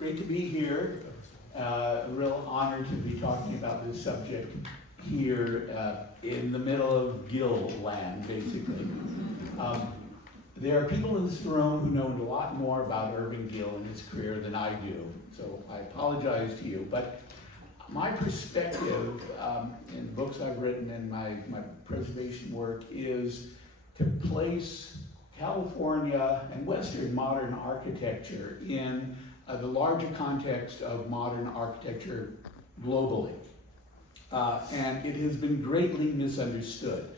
Great to be here. A real honor to be talking about this subject here in the middle of Gill land, basically. There are people in this room who know a lot more about Irving Gill and his career than I do, so I apologize to you. But my perspective in the books I've written and my preservation work is to place California and Western modern architecture in the larger context of modern architecture globally. And it has been greatly misunderstood.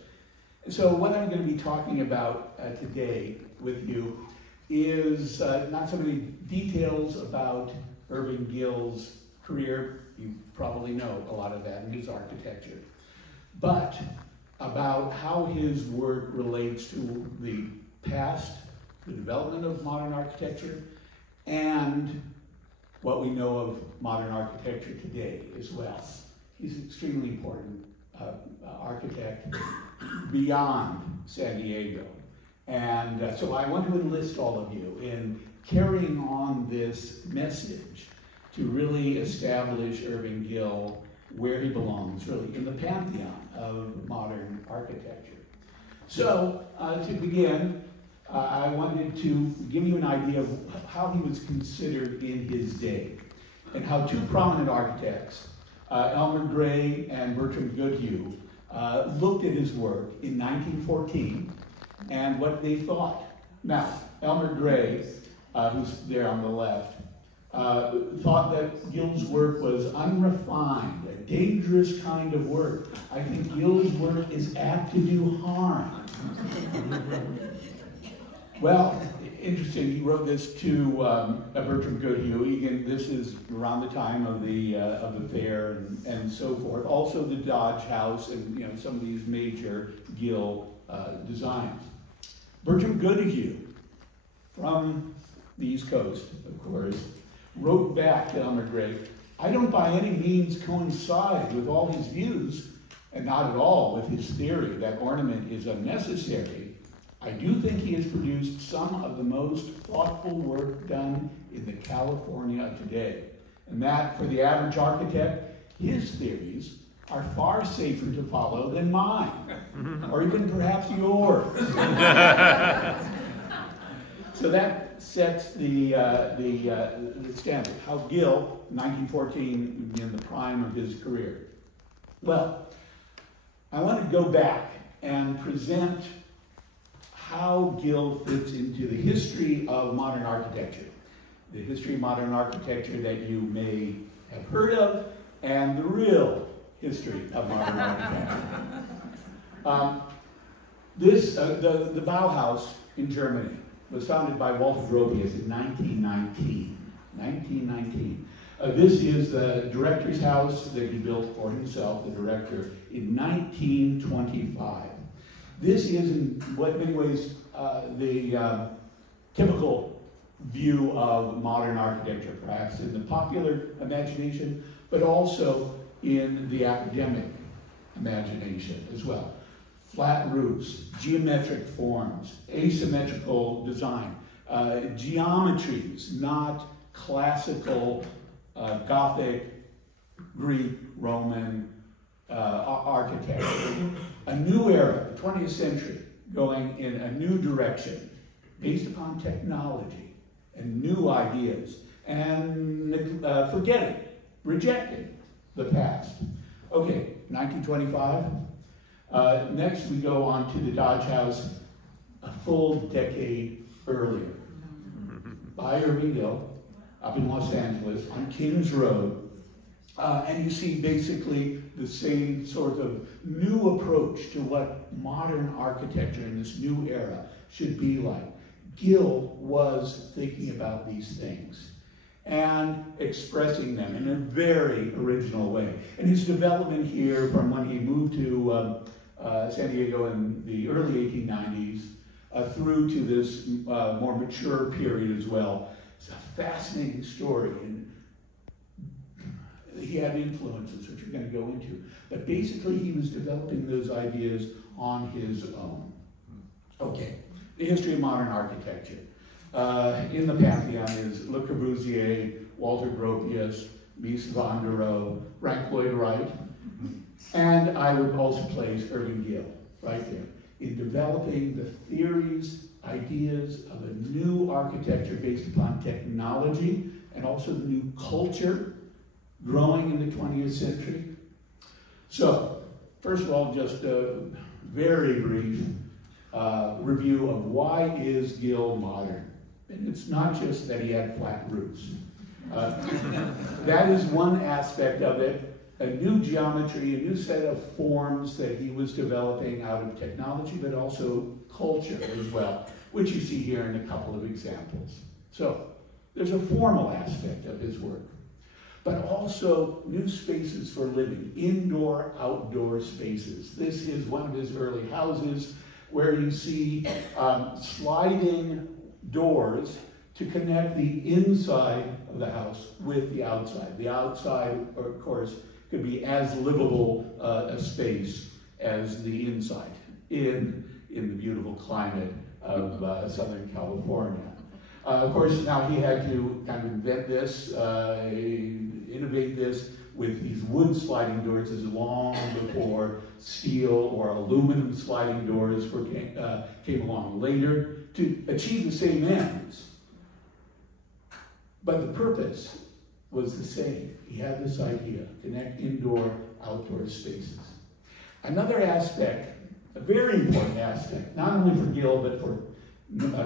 And so what I'm going to be talking about today with you is not so many details about Irving Gill's career. You probably know a lot of that in his architecture. But about how his work relates to the past, the development of modern architecture, and what we know of modern architecture today as well. He's an extremely important architect beyond San Diego. And so I want to enlist all of you in carrying on this message to really establish Irving Gill where he belongs, really, in the pantheon of modern architecture. So to begin, I wanted to give you an idea of how he was considered in his day, and how two prominent architects, Elmer Gray and Bertram Goodhue, looked at his work in 1914 and what they thought. Now, Elmer Gray, who's there on the left, thought that Gill's work was unrefined, a dangerous kind of work. I think Gill's work is apt to do harm. Well, interesting, he wrote this to Bertram Goodhue. Again, this is around the time of the fair and so forth. Also the Dodge House and some of these major Gill designs. Bertram Goodhue, from the East Coast, of course, wrote back to Elmer Gray, "I don't by any means coincide with all his views, and not at all with his theory that ornament is unnecessary. I do think he has produced some of the most thoughtful work done in the California of today. And that, for the average architect, his theories are far safer to follow than mine, or even perhaps yours." So that sets the standard. How Gill, 1914, in the prime of his career. Well, I want to go back and present how Gill fits into the history of modern architecture. The history of modern architecture that you may have heard of, and the real history of modern architecture. The Bauhaus in Germany was founded by Walter Gropius in 1919. 1919. This is the director's house that he built for himself, the director, in 1925. This is, in many ways, the typical view of modern architecture, perhaps in the popular imagination, but also in the academic imagination as well. Flat roofs, geometric forms, asymmetrical design, geometries, not classical Gothic, Greek, Roman architecture. A new era, the 20th century, going in a new direction based upon technology and new ideas, and rejecting the past. Okay, 1925. Next we go on to the Dodge House a full decade earlier by Irving Gill up in Los Angeles on Kings Road. And you see basically the same sort of new approach to what modern architecture in this new era should be like. Gill was thinking about these things and expressing them in a very original way. And his development here, from when he moved to San Diego in the early 1890s through to this more mature period as well, it's a fascinating story. And he had influences, which we're going to go into. But basically, he was developing those ideas on his own. Okay, the history of modern architecture. In the pantheon is Le Corbusier, Walter Gropius, Mies van der Rohe, Frank Lloyd Wright, and I would also place Irving Gill right there in developing the theories, ideas of a new architecture based upon technology and also the new culture growing in the 20th century. So, first of all, just a very brief review of why is Gill modern. And it's not just that he had flat roofs. That is one aspect of it. A new geometry, a new set of forms that he was developing out of technology, but also culture as well, which you see here in a couple of examples. So, there's a formal aspect of his work, but also new spaces for living, indoor, outdoor spaces. This is one of his early houses where you see sliding doors to connect the inside of the house with the outside. The outside, of course, could be as livable a space as the inside in the beautiful climate of Southern California. Of course, now he had to kind of invent this, innovate this with these wood sliding doors as long before steel or aluminum sliding doors came along later to achieve the same ends. But the purpose was the same. He had this idea, connect indoor, outdoor spaces. Another aspect, a very important aspect, not only for Gill, but for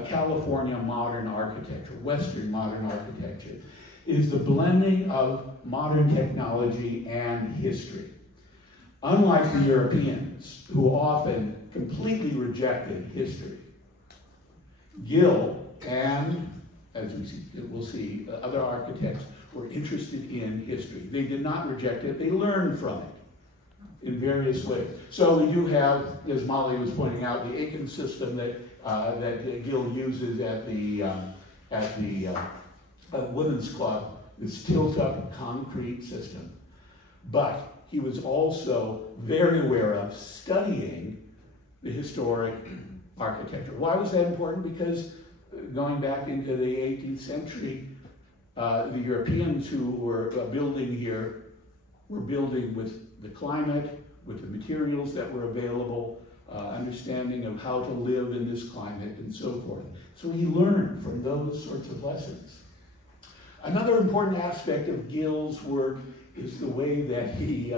California modern architecture, Western modern architecture, is the blending of modern technology and history. Unlike the Europeans, who often completely rejected history, Gill and, as we'll see, other architects were interested in history. They did not reject it, they learned from it in various ways. So we do have, as Molly was pointing out, the Aiken system that Gill uses at the Women's Club, this tilt-up concrete system. But he was also very aware of studying the historic architecture. Why was that important? Because going back into the 18th century, the Europeans who were building here were building with the climate, with the materials that were available, understanding of how to live in this climate and so forth. So he learned from those sorts of lessons. Another important aspect of Gill's work is the way that he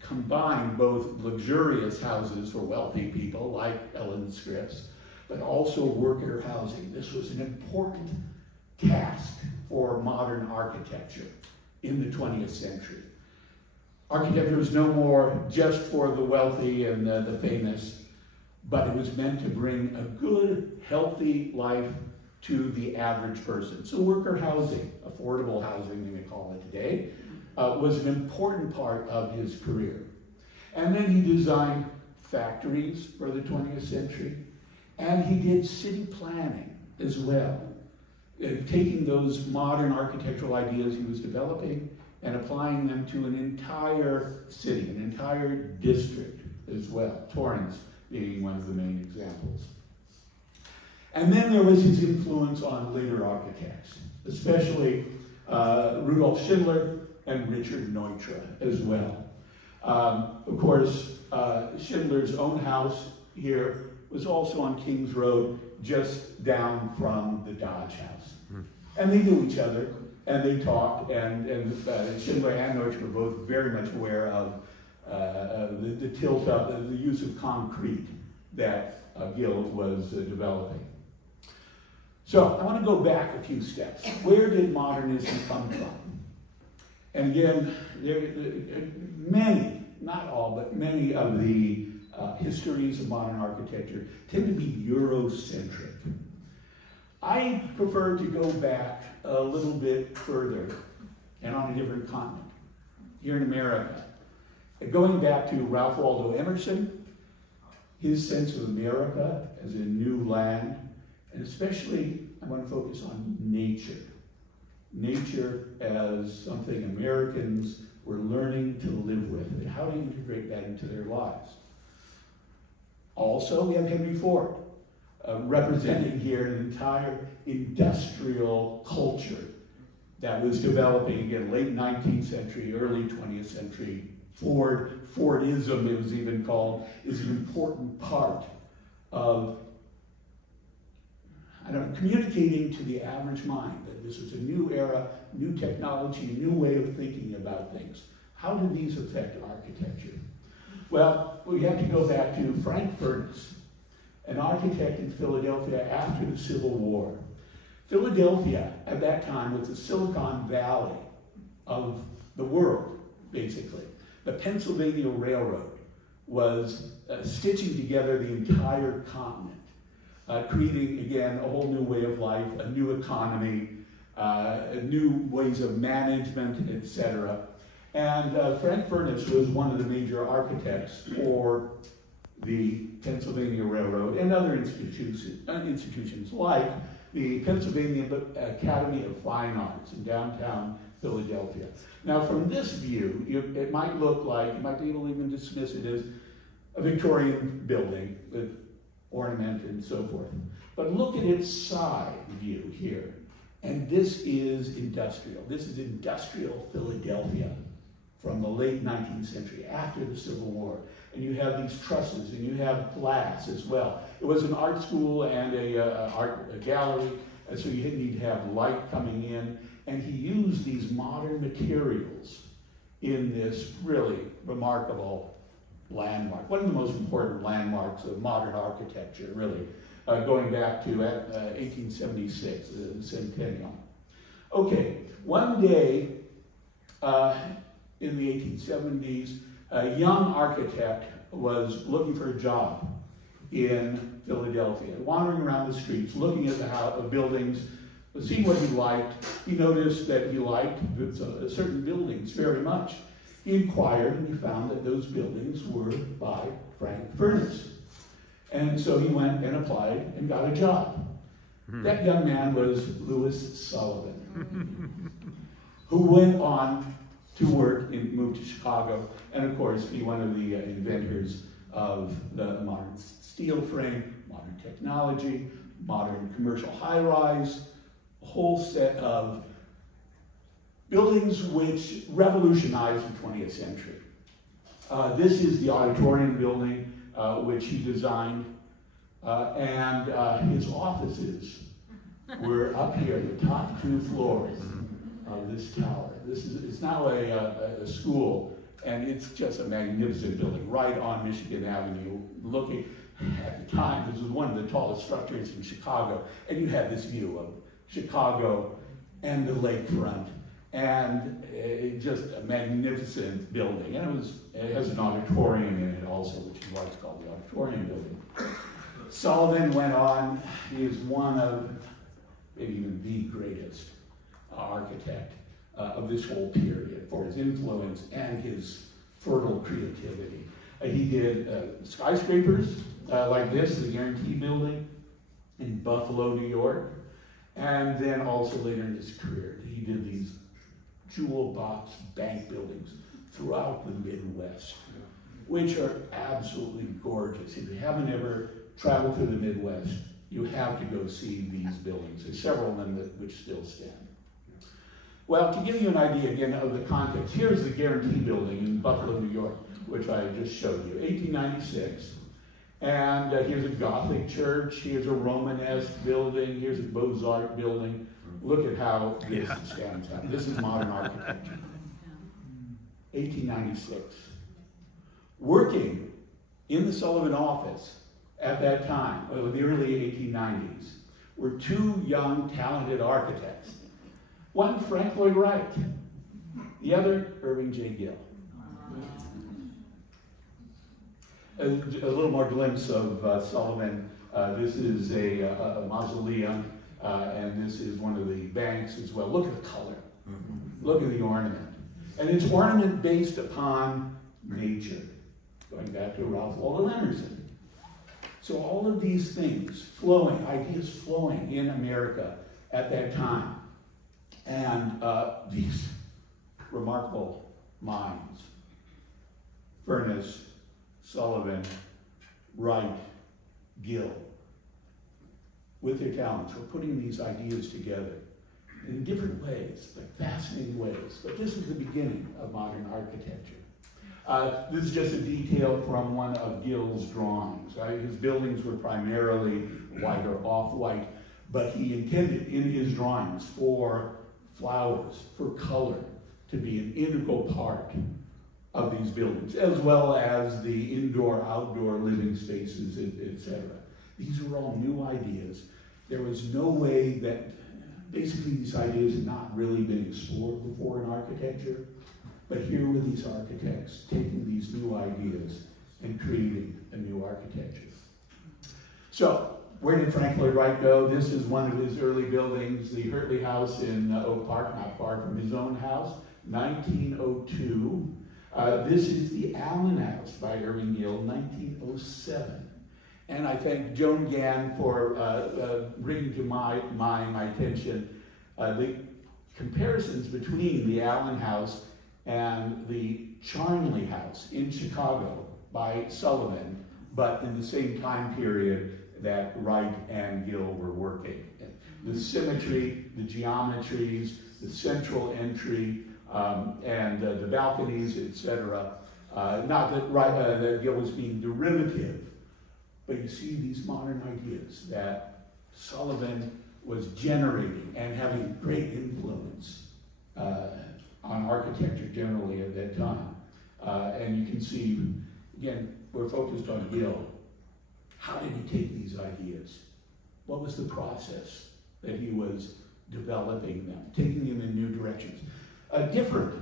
combined both luxurious houses for wealthy people like Ellen Scripps, but also worker housing. This was an important task for modern architecture in the 20th century. Architecture was no more just for the wealthy and the famous, but it was meant to bring a good, healthy life to the average person. So worker housing, affordable housing, we may call it today, was an important part of his career. And then he designed factories for the 20th century, and he did city planning as well, taking those modern architectural ideas he was developing and applying them to an entire city, an entire district as well, Torrance being one of the main examples. And then there was his influence on later architects, especially Rudolf Schindler and Richard Neutra as well. Of course, Schindler's own house here was also on Kings Road, just down from the Dodge House. And they knew each other, and they talked, and Schindler and Neutra were both very much aware of the tilt-up, the use of concrete that Gill was developing. So I want to go back a few steps. Where did modernism come from? And again, many, not all, but many of the histories of modern architecture tend to be Eurocentric. I prefer to go back a little bit further and on a different continent, here in America. Going back to Ralph Waldo Emerson, his sense of America as a new land, and especially I want to focus on nature. Nature as something Americans were learning to live with, and how to integrate that into their lives. Also, we have Henry Ford, representing here an entire industrial culture that was developing, again, late 19th century, early 20th century. Fordism, it was even called, is an important part of, communicating to the average mind that this is a new era, new technology, a new way of thinking about things. How do these affect architecture? Well, we have to go back to Frank Furness, an architect in Philadelphia after the Civil War. Philadelphia, at that time, was the Silicon Valley of the world, basically. The Pennsylvania Railroad was stitching together the entire continent, creating, again, a whole new way of life, a new economy, new ways of management, etc. And Frank Furness was one of the major architects for the Pennsylvania Railroad and other institutions like the Pennsylvania Academy of Fine Arts in downtown Philadelphia. Now, from this view, it might look like, you might be able to even dismiss it as a Victorian building with ornament and so forth. But look at its side view here. And this is industrial. This is industrial Philadelphia from the late 19th century, after the Civil War. And you have these trusses, and you have glass as well. It was an art school and a gallery, and so you need to have light coming in. And he used these modern materials in this really remarkable landmark. One of the most important landmarks of modern architecture, really, going back to 1876, the centennial. Okay, one day in the 1870s, a young architect was looking for a job in Philadelphia, wandering around the streets, looking at the buildings, seeing what he liked. He noticed that he liked certain buildings very much. He inquired and he found that those buildings were by Frank Furness. And so he went and applied and got a job. That young man was Louis Sullivan, who went on to work and moved to Chicago, and of course be one of the inventors of the modern steel frame, modern technology, modern commercial high-rise, a whole set of buildings which revolutionized the 20th century. This is the auditorium building which he designed, and his offices were up here, the top 2 floors of this tower. It's now a school, and it's just a magnificent building right on Michigan Avenue. Looking at the time, this was one of the tallest structures in Chicago, and you had this view of Chicago and the lakefront, and just a magnificent building. And it has an auditorium in it also, which is why it's called the Auditorium Building. Sullivan went on. He is one of, maybe even the greatest architect of this whole period for his influence and his fertile creativity. He did skyscrapers like this, the Guarantee Building in Buffalo, New York. And then also later in his career, he did these jewel box bank buildings throughout the Midwest, which are absolutely gorgeous. If you haven't ever traveled through the Midwest, you have to go see these buildings. There's several of them which still stand. Well, to give you an idea again of the context, here's the Guarantee Building in Buffalo, New York, which I just showed you, 1896. And here's a Gothic church, here's a Romanesque building, here's a Beaux-Arts building. Look at how this stands out. This is modern architecture. 1896. Working in the Sullivan office at that time, the early 1890s, were 2 young, talented architects. One, Frank Lloyd Wright. The other, Irving J. Gill. A little more glimpse of Sullivan. This is a mausoleum, and this is one of the banks as well. Look at the color. Look at the ornament. And it's ornament based upon nature, going back to Ralph Waldo Emerson. So all of these things flowing, ideas flowing in America at that time. And these remarkable minds, Furness, Sullivan, Wright, Gill, with their talents, were putting these ideas together in different ways, but fascinating ways. But this is the beginning of modern architecture. This is just a detail from one of Gill's drawings. Right? His buildings were primarily white or off-white, but he intended in his drawings for flowers, for color, to be an integral part of these buildings, as well as the indoor-outdoor living spaces, etc. These were all new ideas. There was no way that, basically these ideas had not really been explored before in architecture, but here were these architects taking these new ideas and creating a new architecture. So, where did Frank Lloyd Wright go? This is one of his early buildings, the Hurtley House in Oak Park, not far from his own house, 1902. This is the Allen House by Irving Gill, 1907. And I thank Joan Gann for bringing to my attention the comparisons between the Allen House and the Charnley House in Chicago by Sullivan, but in the same time period that Wright and Gill were working. The symmetry, the geometries, the central entry, and the balconies, etc. Not that that Gill was being derivative, but you see these modern ideas that Sullivan was generating and having great influence on architecture generally at that time. And you can see, again, we're focused on Gill. How did he take these ideas? What was the process that he was developing them, taking them in new directions? Different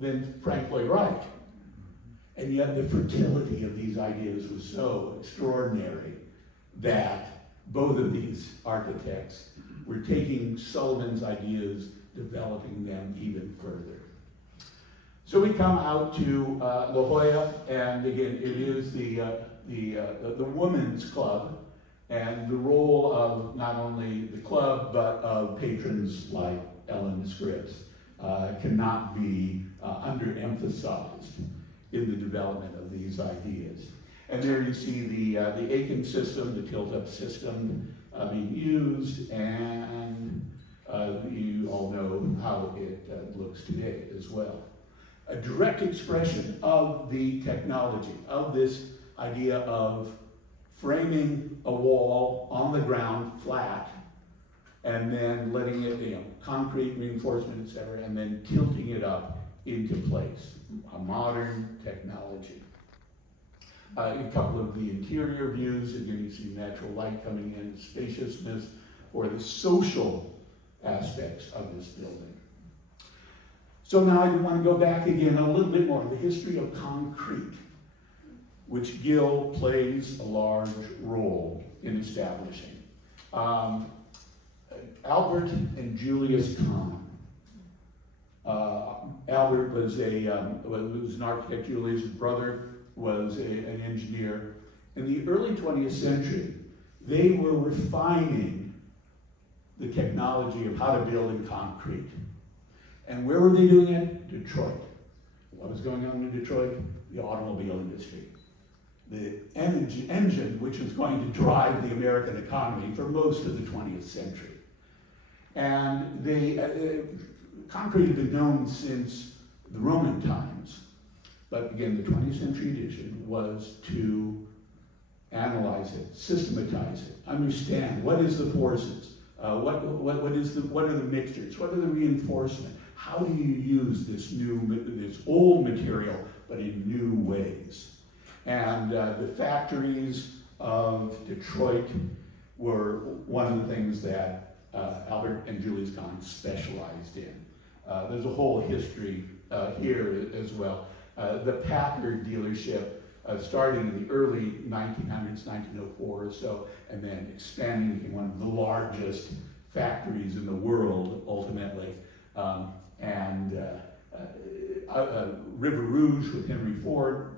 than Frank Lloyd Wright. And yet the fertility of these ideas was so extraordinary that both of these architects were taking Sullivan's ideas, developing them even further. So we come out to La Jolla, and again, it is the women's club, and the role of not only the club, but of patrons like Ellen Scripps cannot be underemphasized in the development of these ideas. And there you see the Aiken system, the tilt-up system being used, and you all know how it looks today as well. A direct expression of the technology, of this idea of framing a wall on the ground flat, and then letting it, concrete reinforcement, etc., and then tilting it up into place. A modern technology. A couple of the interior views, again you see natural light coming in, spaciousness, or the social aspects of this building. So now I want to go back again a little bit more, the history of concrete, which Gill plays a large role in establishing. Albert and Julius Kahn. Albert was an architect. Julius' brother was an engineer. In the early 20th century, they were refining the technology of how to build in concrete. And where were they doing it? Detroit. What was going on in Detroit? The automobile industry. The engine which was going to drive the American economy for most of the 20th century. And concrete had been known since the Roman times, but again, the 20th century edition was to analyze it, systematize it, understand what is the forces, what are the mixtures, what are the reinforcement, how do you use this old material, but in new ways. And the factories of Detroit were one of the things that Albert and Julius Kahn specialized in. There's a whole history here as well. The Packard dealership starting in the early 1900s, 1904 or so, and then expanding to one of the largest factories in the world, ultimately. River Rouge with Henry Ford,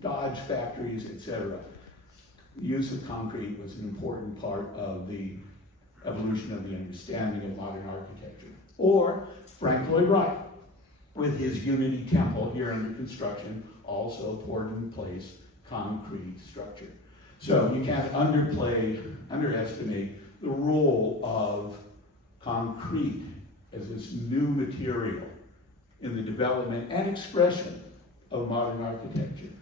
Dodge factories, etc. The use of concrete was an important part of the evolution of the understanding of modern architecture. Or Frank Lloyd Wright, with his Unity Temple here under construction, also poured in place concrete structure. So you can't underestimate the role of concrete as this new material in the development and expression of modern architecture?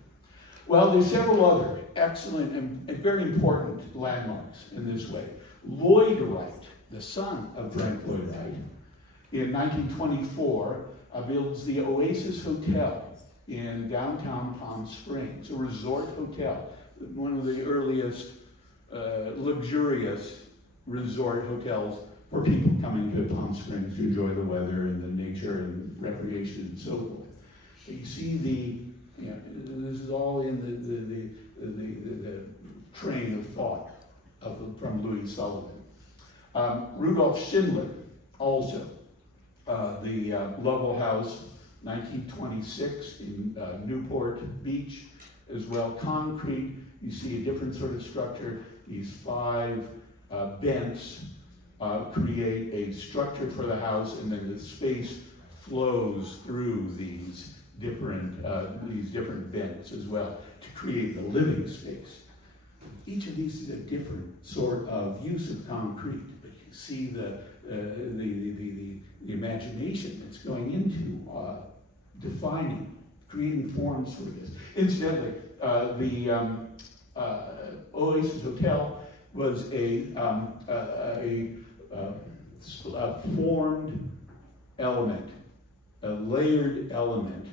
Well, there's several other excellent and very important landmarks in this way. Lloyd Wright, the son of Frank Lloyd Wright, in 1924 builds the Oasis Hotel in downtown Palm Springs, a resort hotel, one of the earliest luxurious resort hotels for people coming to Palm Springs to enjoy the weather and the nature and recreation and so forth. You see this is all in the train of thought from Louis Sullivan. Rudolf Schindler, also, the Lovell House, 1926 in Newport Beach, as well. Concrete, you see a different sort of structure. These 5 bents create a structure for the house, and then the space flows through these different bents as well to create the living space. Each of these is a different sort of use of concrete, but you see the imagination that's going into defining, creating forms for this. Incidentally, the Oasis Hotel was a formed element, a layered element,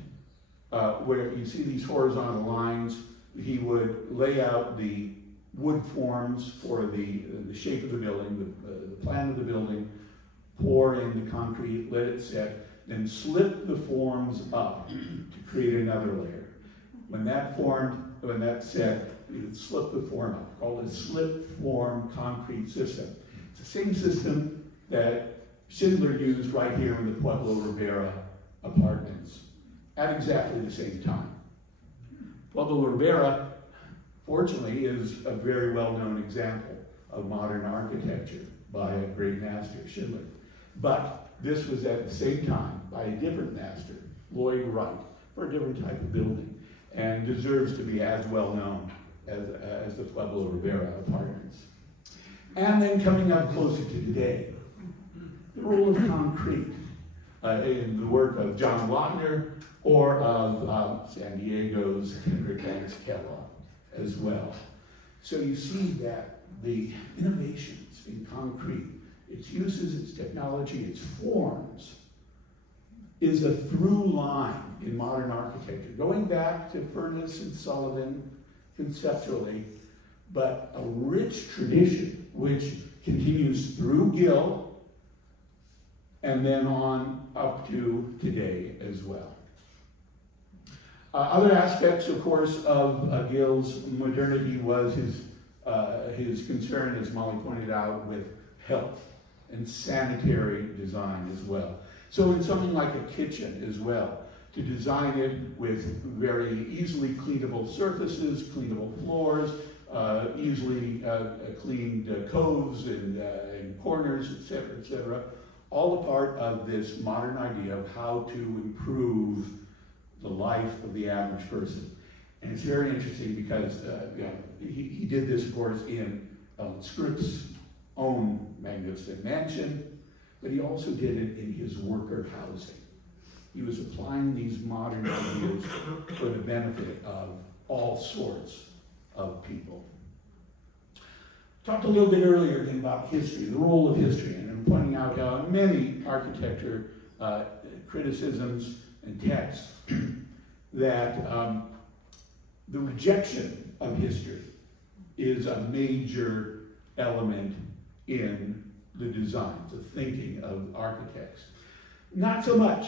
where you see these horizontal lines. He would lay out the wood forms for the shape of the building, the plan of the building, pour in the concrete, let it set, then slip the forms up to create another layer. When that set, you would slip the form up, called a slip form concrete system. It's the same system that Schindler used right here in the Pueblo Rivera apartments at exactly the same time. Pueblo Rivera, fortunately, is a very well-known example of modern architecture by a great master, Schindler. But this was at the same time by a different master, Lloyd Wright, for a different type of building, and deserves to be as well known as the Pueblo Rivera apartments. And then coming up closer to today, the role of concrete in the work of John Lautner or of San Diego's Henrik Banks Kellogg as well. So you see that the innovations in concrete, its uses, its technology, its forms, is a through line in modern architecture, going back to Furness and Sullivan conceptually, but a rich tradition which continues through Gill and then on up to today as well. Other aspects, of course, of Gill's modernity was his concern, as Molly pointed out, with health and sanitary design as well. So in something like a kitchen as well, to design it with very easily cleanable surfaces, cleanable floors, easily cleaned coves and corners, etc., all a part of this modern idea of how to improve the life of the average person. And it's very interesting because he did this, of course, in Scripps' own magnificent mansion, but he also did it in his worker housing. He was applying these modern ideas for the benefit of all sorts of people. Talked a little bit earlier about history, the role of history, and I'm pointing out how many architecture criticisms and texts that the rejection of history is a major element in the design, the thinking of architects. Not so much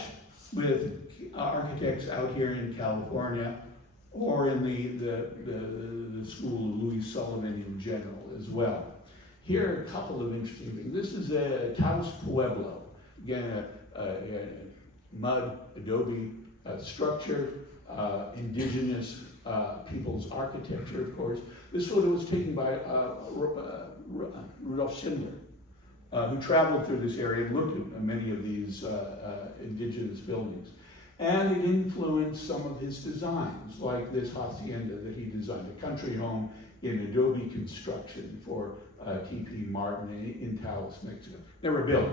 with architects out here in California or in the school of Louis Sullivan in general as well. Here are a couple of interesting things. This is a Taos Pueblo, again, a mud, adobe structure, indigenous people's architecture, of course. This photo was taken by Rudolf Schindler, who traveled through this area and looked at many of these indigenous buildings. And it influenced some of his designs, like this hacienda that he designed, a country home in adobe construction for T.P. Martin in Taos, Mexico. Never built,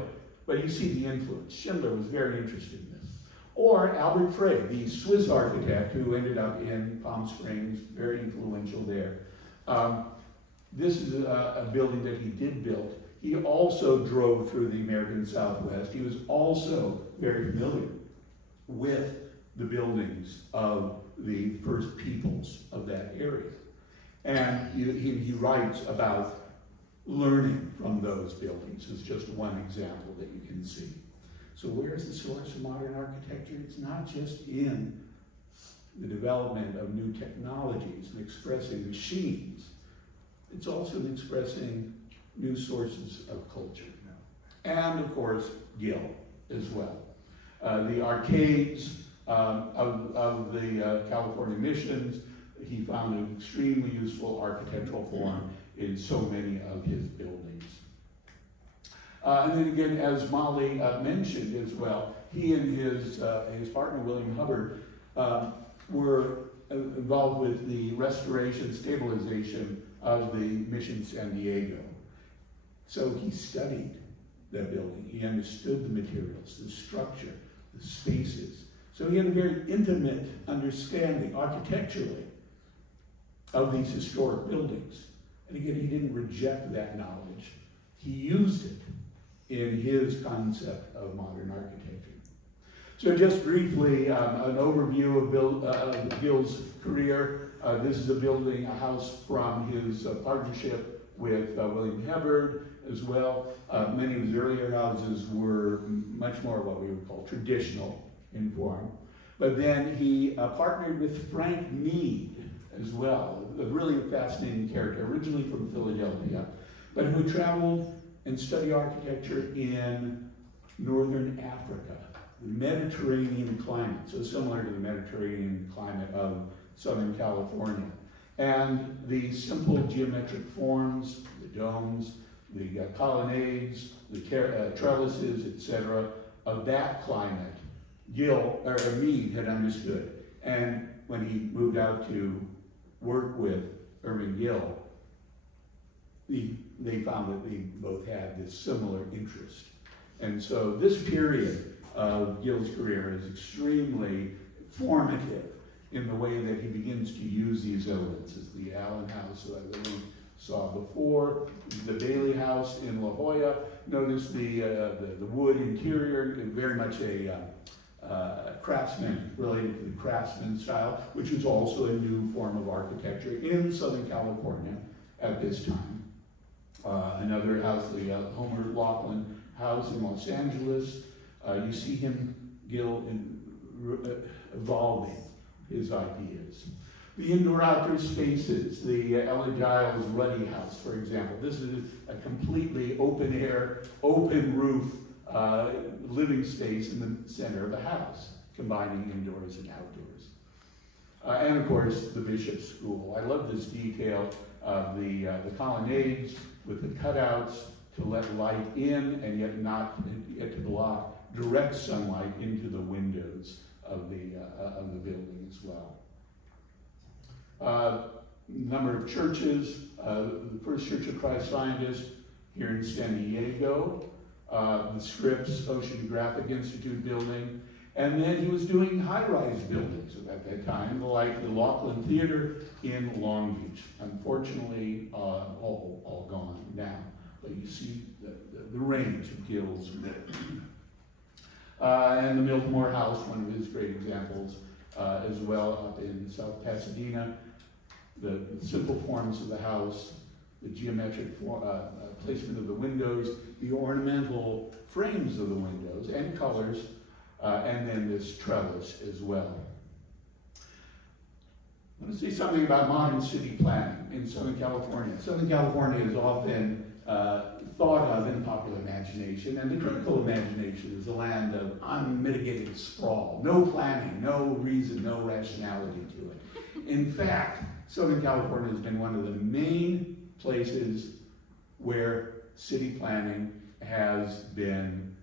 But you see the influence. Schindler was very interested in this. Or Albert Frey, the Swiss architect who ended up in Palm Springs, very influential there. This is a building that he did build. He also drove through the American Southwest. He was also very familiar with the buildings of the first peoples of that area. And he writes about learning from those buildings. It's just one example that you can see. So where's the source of modern architecture? It's not just in the development of new technologies and expressing machines. It's also in expressing new sources of culture. And of course, Gill as well. The arcades of the California missions, he found an extremely useful architectural form in so many of his buildings. And then again, as Molly mentioned as well, he and his partner, William Hubbard, were involved with the restoration, stabilization of the Mission San Diego. So he studied that building. He understood the materials, the structure, the spaces. So he had a very intimate understanding, architecturally, of these historic buildings. And again, he didn't reject that knowledge. He used it in his concept of modern architecture. So just briefly, an overview of Gill's career. This is a house from his partnership with William Hubbard as well. Many of his earlier houses were much more what we would call traditional in form. But then he partnered with Frank Mead as well, a really fascinating character, originally from Philadelphia, but who traveled and studied architecture in northern Africa, the Mediterranean climate, so similar to the Mediterranean climate of Southern California. And the simple geometric forms, the domes, the colonnades, the trellises, etc., of that climate, Mead had understood. And when he moved out to work with Irving Gill, they found that they both had this similar interest. And so this period of Gill's career is extremely formative in the way that he begins to use these elements. As the Allen House that we saw before, the Bailey House in La Jolla. Notice the wood interior, very much a craftsman, related to the craftsman style, which is also a new form of architecture in Southern California at this time. Another house, the Homer Laughlin House in Los Angeles. You see Gill evolving his ideas. The indoor-outdoor spaces, the Ella Giles Ruddy House, for example. This is a completely open-air, open-roof living space in the center of the house, combining indoors and outdoors. And of course, the Bishop's School. I love this detail of the colonnades with the cutouts to let light in and yet to block direct sunlight into the windows of the building as well. Number of churches, the First Church of Christ Scientist here in San Diego, the Scripps Oceanographic Institute building, and then he was doing high-rise buildings at that time, like the Laughlin Theater in Long Beach. Unfortunately, all gone now, but you see the range of Gill's and the Miltmore House, one of his great examples, as well up in South Pasadena. The simple forms of the house, the geometric placement of the windows, the ornamental frames of the windows and colors, and then this trellis as well. Let me say something about modern city planning in Southern California. Southern California is often thought of in the popular imagination, and the critical imagination is a land of unmitigated sprawl. No planning, no reason, no rationality to it. In fact, Southern California has been one of the main places where city planning has been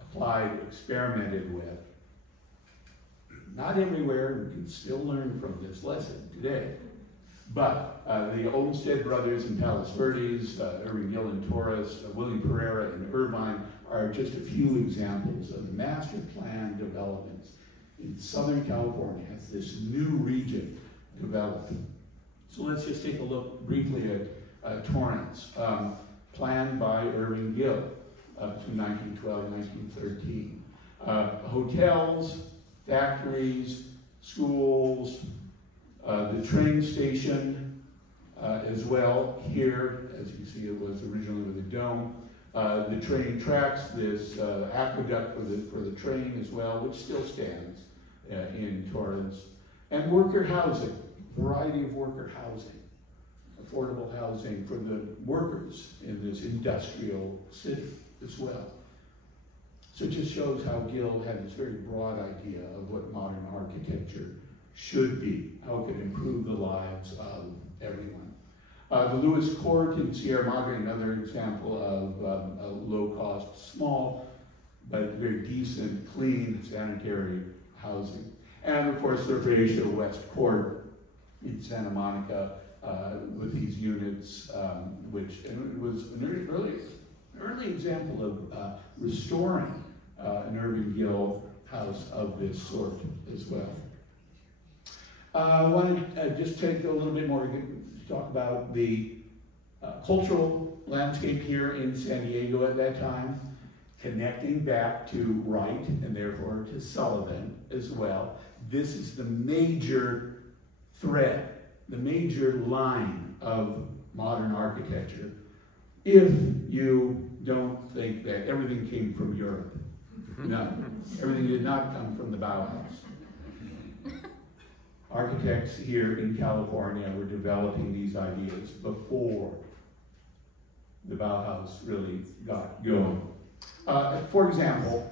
applied, experimented with. Not everywhere, we can still learn from this lesson today. But the Olmsted brothers and Palos Verdes, Irving Gill and Torres, William Pereira and Irvine are just a few examples of the master plan developments in Southern California as this new region developed. So let's just take a look briefly at Torrance, planned by Irving Gill between 1912 and 1913. Hotels, factories, schools, the train station as well. Here, as you see, it was originally with a dome. The train tracks, this aqueduct for the train as well, which still stands in Torrance. And worker housing, variety of worker housing, affordable housing for the workers in this industrial city as well. So it just shows how Gill had this very broad idea of what modern architecture should be, how it could improve the lives of everyone. The Lewis Court in Sierra Madre, another example of a low-cost, small, but very decent, clean, sanitary housing. And of course, the Horatio West Court in Santa Monica with these units, which was an early example of restoring an Irving Gill house of this sort as well. I want to just take a little bit more to talk about the cultural landscape here in San Diego at that time, connecting back to Wright and therefore to Sullivan as well. This is the major thread, the major line of modern architecture, if you don't think that everything came from Europe. No, everything did not come from the Bauhaus. Architects here in California were developing these ideas before the Bauhaus really got going. For example,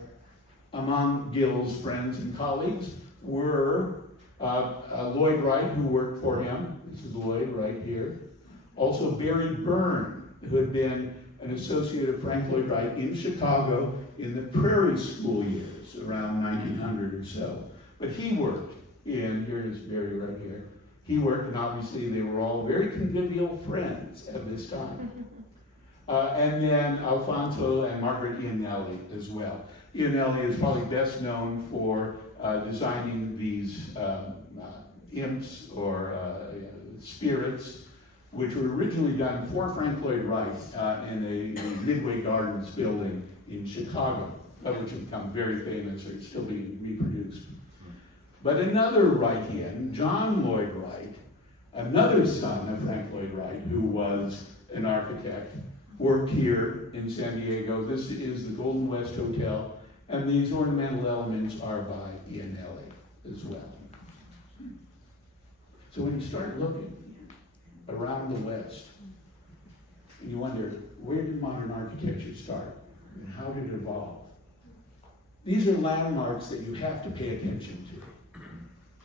among Gill's friends and colleagues were Lloyd Wright, who worked for him. This is Lloyd right here. Also Barry Byrne, who had been an associate of Frank Lloyd Wright in Chicago in the Prairie School years, around 1900 or so. But he worked here's Barry right here. He worked, and obviously they were all very convivial friends at this time. And then Alfonso and Margaret Iannelli as well. Iannelli is probably best known for designing these imps or spirits, which were originally done for Frank Lloyd Wright in a Midway Gardens building in Chicago, which have become very famous or still being reproduced. But another Wrightian, John Lloyd Wright, another son of Frank Lloyd Wright, who was an architect, worked here in San Diego. This is the Golden West Hotel, and these ornamental elements are by Iannelli as well. So when you start looking around the West, and you wonder, where did modern architecture start, and how did it evolve? These are landmarks that you have to pay attention to.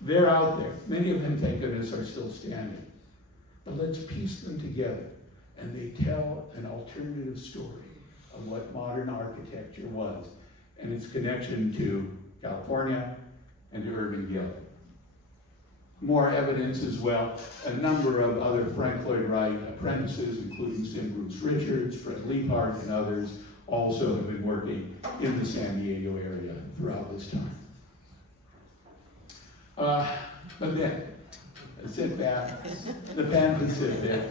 They're out there. Many of them, thank goodness, are still standing. But let's piece them together, and they tell an alternative story of what modern architecture was and its connection to California and to Irving Gill. More evidence as well, a number of other Frank Lloyd Wright apprentices, including Sim Bruce Richards, Fred Liebhardt, and others, also have been working in the San Diego area throughout this time. But then, sit back, the Pan Pacific,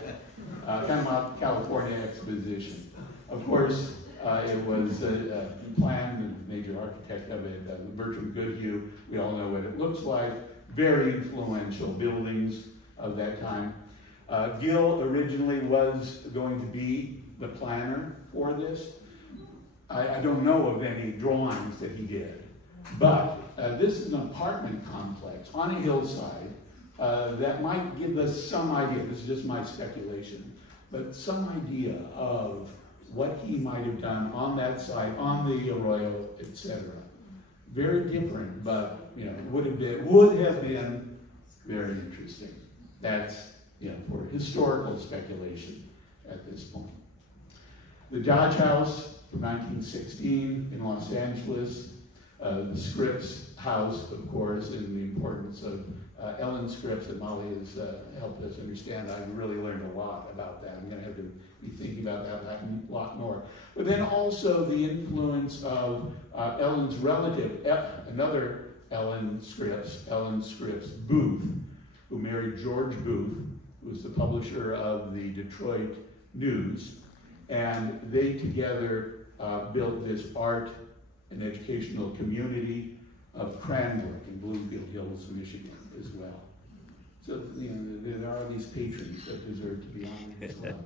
California Exposition. Of course, it was planned, the major architect of it, Bertram Goodhue. We all know what it looks like. Very influential buildings of that time. Gill originally was going to be the planner for this. I don't know of any drawings that he did, but this is an apartment complex on a hillside that might give us some idea, this is just my speculation, but some idea of what he might have done on that site, on the arroyo, etc. Very different, but would have been very interesting. That's for historical speculation at this point. The Dodge House from 1916 in Los Angeles, The Scripps house, of course, and the importance of Ellen Scripps that Molly has helped us understand. I've really learned a lot about that. I'm going to have to be thinking about that a lot more. But then also the influence of Ellen's relative, another Ellen Scripps Booth, who married George Booth, who was the publisher of the Detroit News, and they together built this art and educational community of Cranbrook in Bloomfield Hills, Michigan, as well. So, you know, there are these patrons that deserve to be honored as well.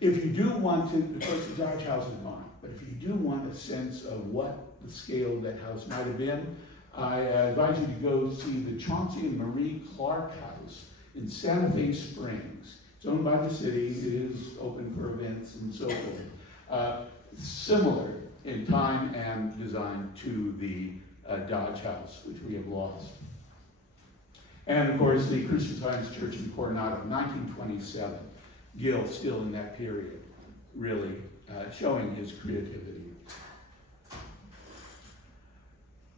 If you do want to, of course, the Dodge House is gone, but if you do want a sense of what the scale of that house might have been, I advise you to go see the Chauncey and Marie Clark House in Santa Fe Springs. It's owned by the city. It is open for events and so forth. Similar in time and design to the Dodge House, which we have lost. And of course, the Christian Science Church in Coronado, 1927. Gill, still in that period, really showing his creativity.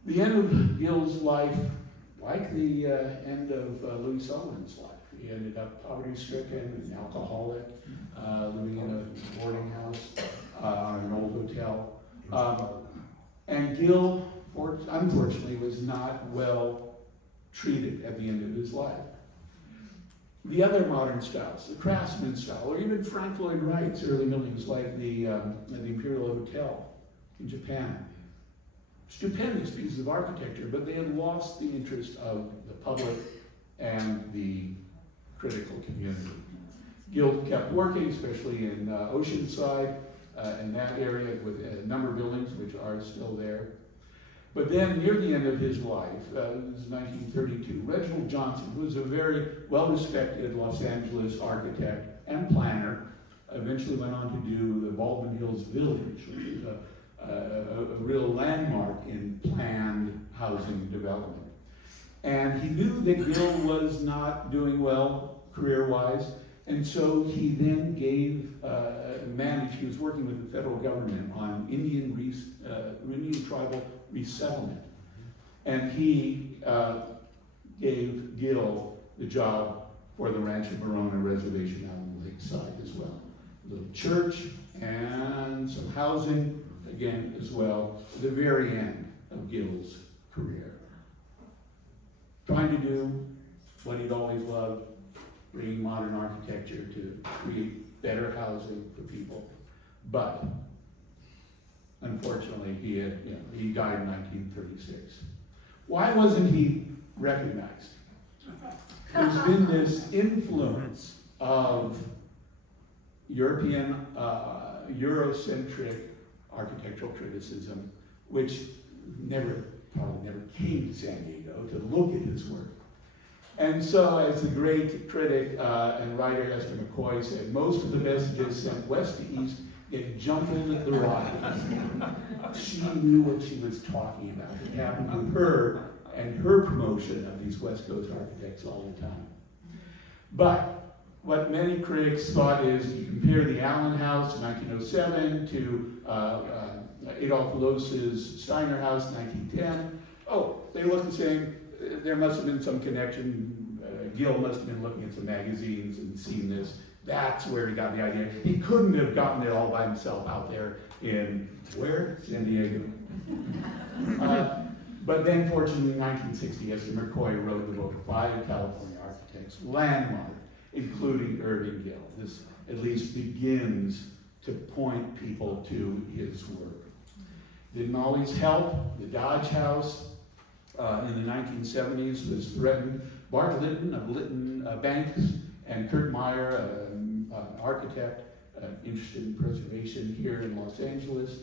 The end of Gill's life, like the end of Louis Sullivan's life. He ended up poverty-stricken, an alcoholic, living in a boarding house, an old hotel. And Gill, unfortunately, was not well treated at the end of his life. The other modern styles, the craftsman style, or even Frank Lloyd Wright's early buildings like the Imperial Hotel in Japan. Stupendous pieces of architecture, but they had lost the interest of the public and the critical community. Gill kept working, especially in Oceanside, in that area, with a number of buildings which are still there. But then, near the end of his life, this is 1932, Reginald Johnson, who was a very well-respected Los Angeles architect and planner, eventually went on to do the Baldwin Hills Village, which is a real landmark in planned housing development. And he knew that Gill was not doing well career-wise, and so he then he was working with the federal government on Indian tribal resettlement. And he gave Gill the job for the Rancho Verona Reservation out on the lakeside as well. A little church and some housing, again, as well, at the very end of Gill's career. Trying to do what he'd always loved, bringing modern architecture to create better housing for people. But unfortunately, he died in 1936. Why wasn't he recognized? There's been this influence of European, Eurocentric architectural criticism, which probably never came to San Diego to look at his work. And so, as the great critic and writer Esther McCoy said, most of the messages sent west to east get jumbled at the Rockies. She knew what she was talking about. It happened with her and her promotion of these West Coast architects all the time. But what many critics thought is, you compare the Allen House in 1907 to Adolf Loos's Steiner House, 1910. Oh, they look the same. There must have been some connection. Gill must have been looking at some magazines and seen this. That's where he got the idea. He couldn't have gotten it all by himself out there in, where? San Diego. But then, fortunately, in 1960, Esther McCoy wrote the book, Five California Architects, landmark, including Irving Gill. This at least begins to point people to his work. Didn't always help. The Dodge House in the 1970s was threatened. Bart Litton of Litton Banks and Kurt Meyer, an architect interested in preservation here in Los Angeles,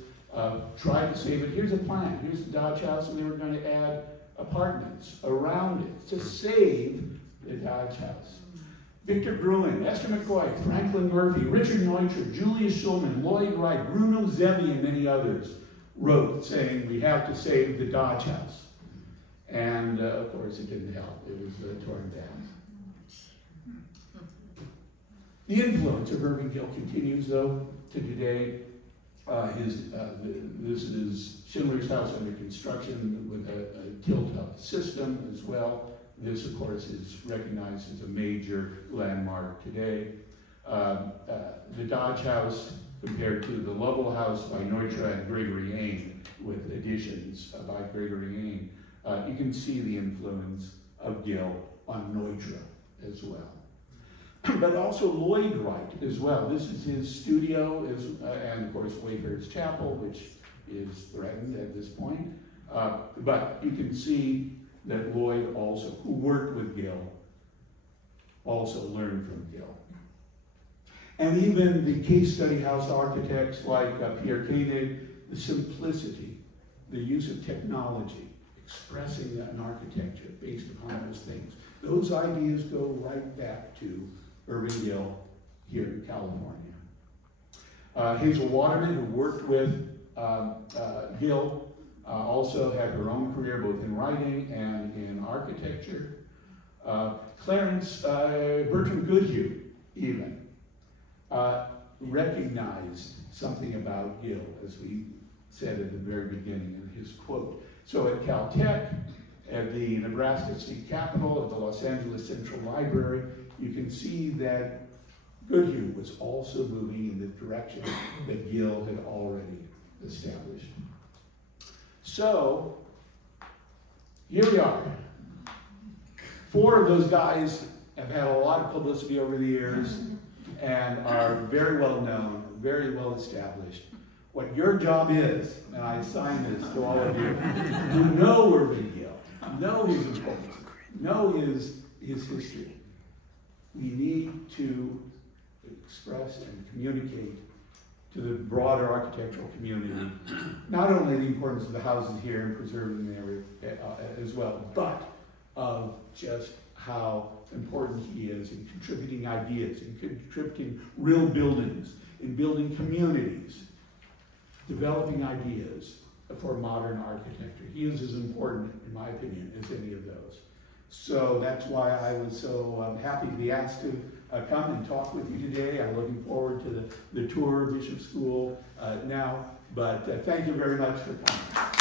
tried to save it. Here's a plan. Here's the Dodge House, and they were going to add apartments around it to save the Dodge House. Victor Gruen, Esther McCoy, Franklin Murphy, Richard Neutra, Julius Schulman, Lloyd Wright, Bruno Zevi, and many others wrote saying we have to save the Dodge House. And of course it didn't help. It was torn down. The influence of Irving Gill continues, though, to today. This is Schindler's house under construction with a tilt-up system as well. This, of course, is recognized as a major landmark today. The Dodge House, compared to the Lovell House by Neutra and Gregory Ain, with additions by Gregory Ain, you can see the influence of Gill on Neutra as well. But also Lloyd Wright as well. This is his studio, and of course Wayfair's Chapel, which is threatened at this point. But you can see that Lloyd also, who worked with Gill, also learned from Gill. And even the case study house architects like Pierre Koenig, the simplicity, the use of technology, expressing an architecture based upon those things. Those ideas go right back to Irving Gill here in California. Hazel Waterman, who worked with Gill, also had her own career both in writing and in architecture. Bertram Goodhue, even, recognized something about Gill, as we said at the very beginning in his quote. So at Caltech, at the Nebraska State Capitol, at the Los Angeles Central Library, you can see that Goodhue was also moving in the direction that Gill had already established. So, here we are. 4 of those guys have had a lot of publicity over the years and are very well known, very well established. What your job is, and I assign this to all of you, who know Irving Gill, know his importance, know his history. We need to express and communicate to the broader architectural community, not only the importance of the houses here and preserving the area as well, but of just how important he is in contributing ideas, in contributing real buildings, in building communities, developing ideas for modern architecture. He is as important, in my opinion, as any of those. So that's why I was so happy to be asked to come and talk with you today. I'm looking forward to the tour of Bishop School now, but thank you very much for coming.